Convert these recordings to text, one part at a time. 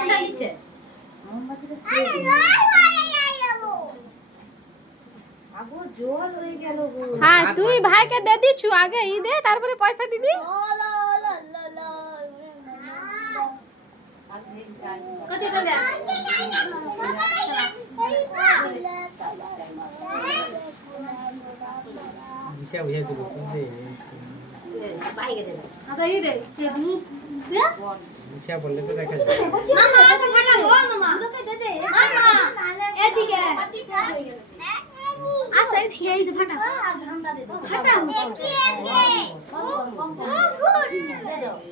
কোনটা নিচে হ্যাঁ তুই ভাইকে দে দিছু আগে ই দে তারপরে পয়সা দিবি। কতটা দে বুঝা বুঝা তো দে বাইরে দে আদা ই দে সে দুধ দে বুঝা বললে তো দেখা যায়। মামা আসো ফাটাবো মামা ওকে দে দে মামা এদিকে আসো এদিকে এই তো ফাটাবো ফাটাবো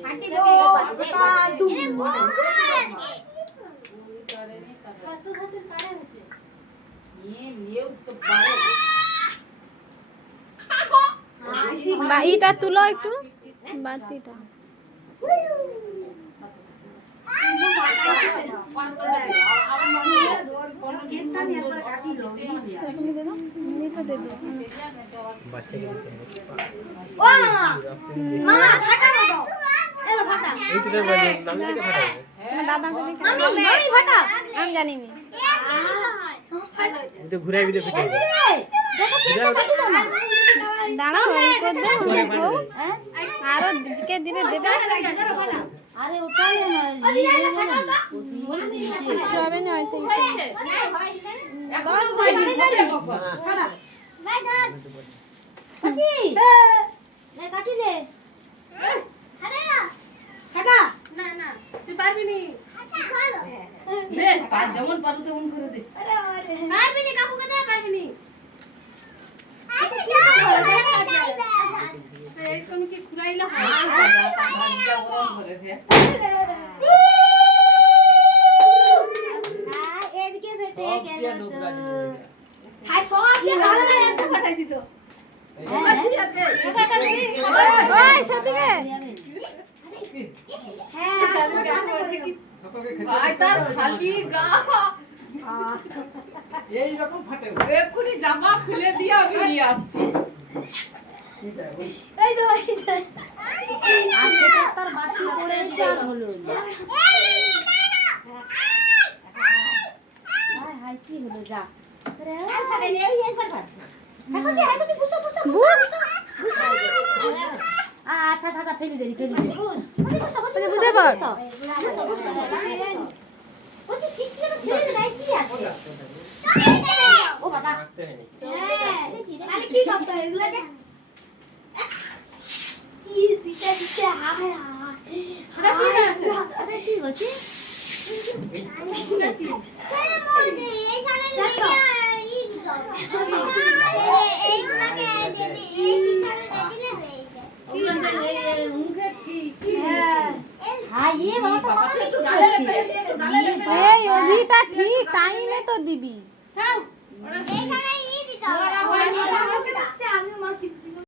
ফাটিবো দুম কত খাतिर কাড়ে হচ্ছে নিয়ে তো বা ইটা তুলো একটু বাতিটা। তুমি দে দাও নিতে দে দাও বাচ্চাকে ও মামা মামা ফাটাবো দাও এলো ফাটা এই তো বাজে নামি থেকে ফাটাবে। দাদা বলি মামি মামি ফাটা আমি জানি নি এই তো ঘুরাই দিলে ফেটে যাবে। দাঁড়াও এই কর দে আরো কে দিবে দে দে আরে ওটাই না এই সবে না হইতে একবার ভাই ফাটা ভাই ধর কাটি নে কাটি দে আরে না ফাটা না না তুই পারবি নি রে পা যেমন পারু তেমন করে দে। পারবি নি কাকুকে দে পারবি নি এইরকম কি খুরাইলে হয় ভাতটা গরম করে দে। এদিকে ফেটে সব গেল দিয়ে নোংরা দিয়ে দিবে। হাই সব দিয়ে ভালো একটা ফাটাইছি তো ওই সেদিকে ভাই তার খালি গা এই রকম ফাটে। এক্ষুনি জামা খুলে দিয়ে আমি নিয়ে আসছি। এই তো এই যে আজকে তার বাতি পড়েছে আর হলো হাই হাই কি হলো যা রে আরে এই একবার ফাট হাই কুচি বুসো বুসো আচ্ছা আচ্ছা ফেলি দে বুস বুঝে বল কুচি ঠিক ছিল ছেড়ে দে নাই কি আছে ও বাবা রাখতে হয় নাকি? হ্যাঁ আরে কি করতে এগুলা দে কি দিতে দিতে হায় হায় আরে কি আছে আরে কি হচ্ছে আরে মোদি এইখানে লিখা ই দাও এইগুলাকে দে দে এই পিছনে দিলে হয়ে যায় ওগুলো সেই মুখে কি হ্যাঁ ये बाबा বাবা তো একটু গালে লেগে একটু গালে লেগে এই অভিটা ঠিক টাইমে তো দিবি। এইখানে ই দিতে হবে ওরা ভাই আমি মাখিয়ে